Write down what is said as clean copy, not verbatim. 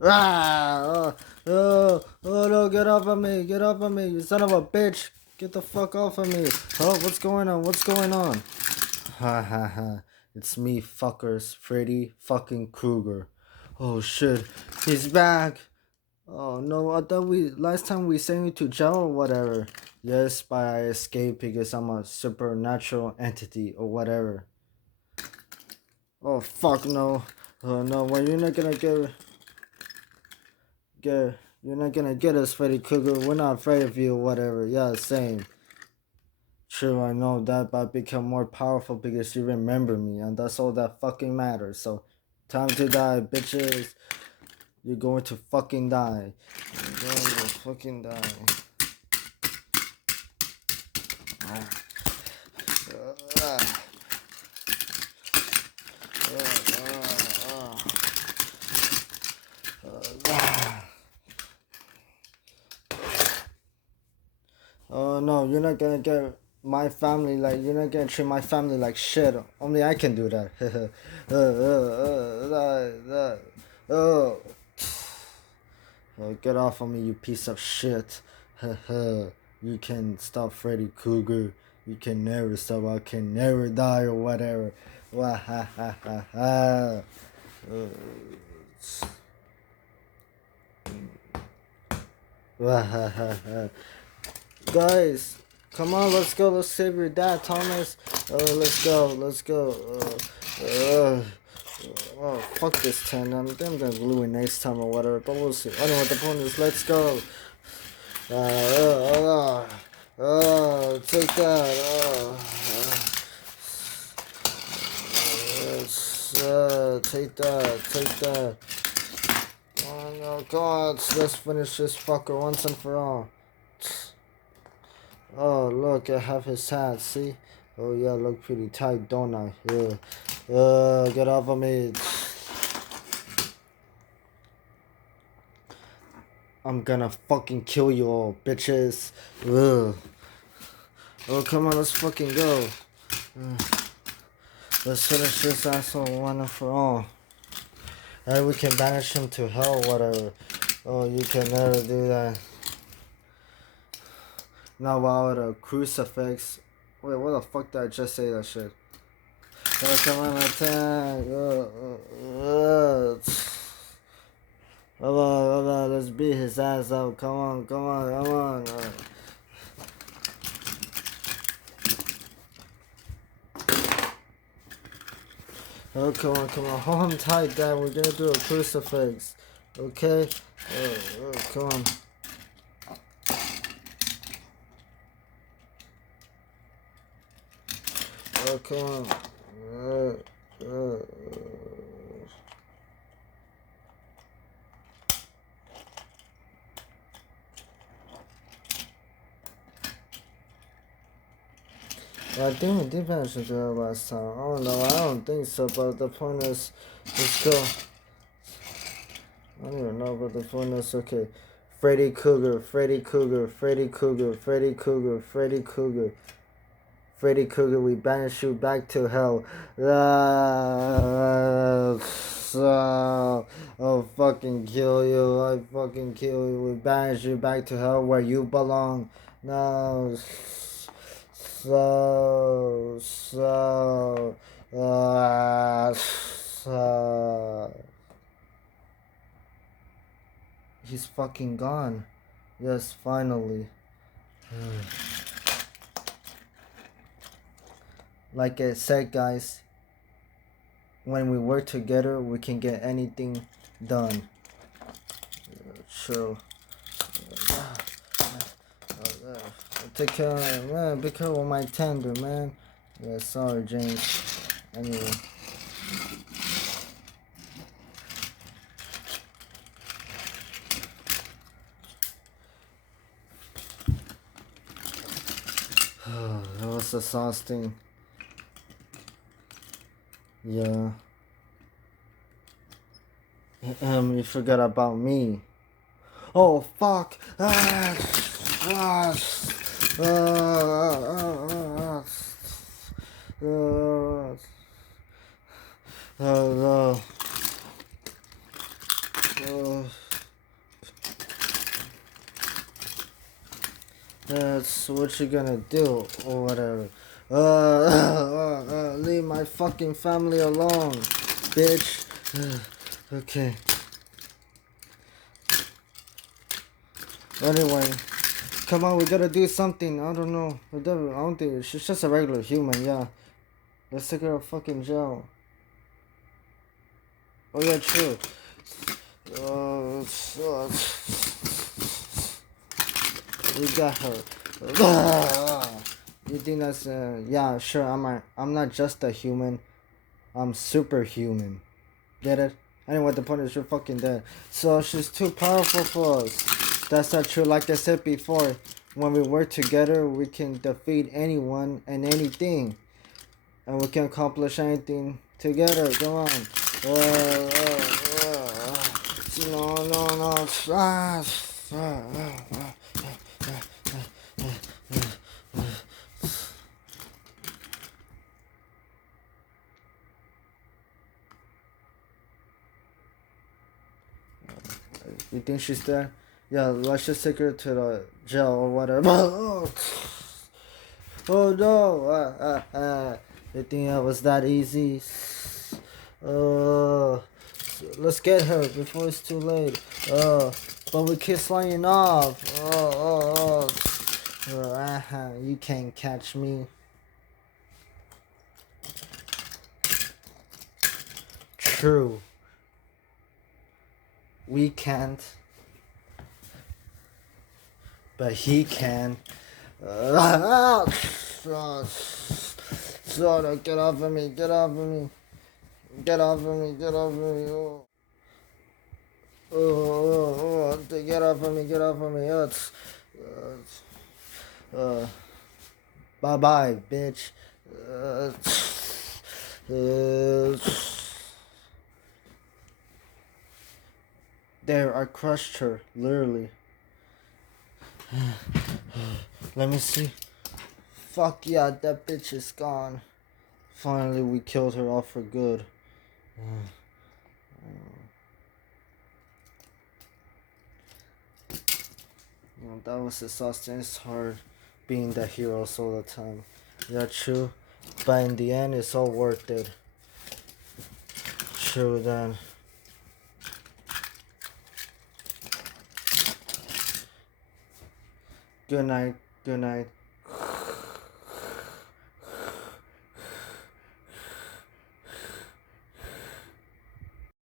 Ah! Oh no, get off of me! Get off of me, you son of a bitch! Get the fuck off of me! Oh, what's going on? What's going on? Ha ha ha. It's me, fuckers. Freddy fucking Krueger. Oh shit. He's back! Oh no, I thought last time we sent you to jail or whatever. Yes, but I escaped because I'm a supernatural entity or whatever. Oh fuck no. Oh no, well you're not gonna you're not gonna get us, Freddy Krueger. We're not afraid of you or whatever. Yeah, same. True, I know that, but I become more powerful because you remember me, and that's all that fucking matters. So, time to die, bitches. You're going to fucking die. You're going to fucking die. Oh no, you're not gonna get my family like you're not gonna treat my family like shit. Only I can do that. Oh, get off of me, you piece of shit. You can stop Freddy Krueger. You can never stop. I can never die or whatever. Wah ha ha ha ha. Wah ha ha ha. Guys, come on, let's go. Let's save your dad, Thomas. Let's go. Let's go. Oh, fuck this tent. I'm gonna glue it next time or whatever, but we'll see. Anyway, the point is, let's go. Take that. Take that. Take that. Oh no, God, let's finish this fucker once and for all. Oh, look, I have his hat, see? Oh, yeah, look pretty tight, don't I? Yeah. Get off of me. I'm gonna fucking kill you all, bitches. Ugh. Oh, come on, let's fucking go. Let's finish this asshole one and for all. And we can banish him to hell, whatever. Oh, you can never do that. Now, while the crucifix. Wait, what the fuck did I just say that shit? Oh, come on, attack. Come on, let's beat his ass out. Come on, come on, come on. Oh, come on, come on. Hold him tight, Dad. We're gonna do a crucifix. Okay? Come on. Oh, come on. I think we did finish it last time. I don't know. I don't think so, but the point is, let's go. I don't even know, but the point is, okay. Freddy Krueger, Freddy Krueger, Freddy Krueger, Freddy Krueger, Freddy Krueger. Freddy Krueger, we banish you back to hell. I'll fucking kill you. I fucking kill you. We banish you back to hell where you belong. No. He's fucking gone. Yes, finally. Like I said, guys, when we work together, we can get anything done. True. Take care, man. Be careful with my tender, man. Yeah, sorry, James. Anyway. That was exhausting. Yeah. You forgot about me. Oh, fuck. Oh, no. That's what you gonna do or whatever. Leave my fucking family alone, bitch. Okay. Anyway, come on, we gotta do something. I don't know. I don't think she's just a regular human. Yeah. Let's take her to fucking jail. Oh yeah, true. We got her. You think that's yeah, sure. I'm not just a human. I'm superhuman. Get it? Anyway, the point is you're fucking dead. So she's too powerful for us. That's not true. Like I said before, when we work together, we can defeat anyone and anything, and we can accomplish anything together. Come on. No, no, no. You think she's there? Yeah, let's just take her to the jail or whatever. Oh no! You think that was that easy? Let's get her before it's too late. But we keep flying off. You can't catch me. True. We can't. But he can. Soda, get off of me, get off of me. Get off of me, get off of me. Get off of me, get off of me. Bye bye, bitch. There, I crushed her, literally. Let me see. Fuck yeah, that bitch is gone. Finally, we killed her off for good. Well, that was exhausting. It's hard being the heroes all the time. Yeah, true. But in the end, it's all worth it. True then. Good night. Good night.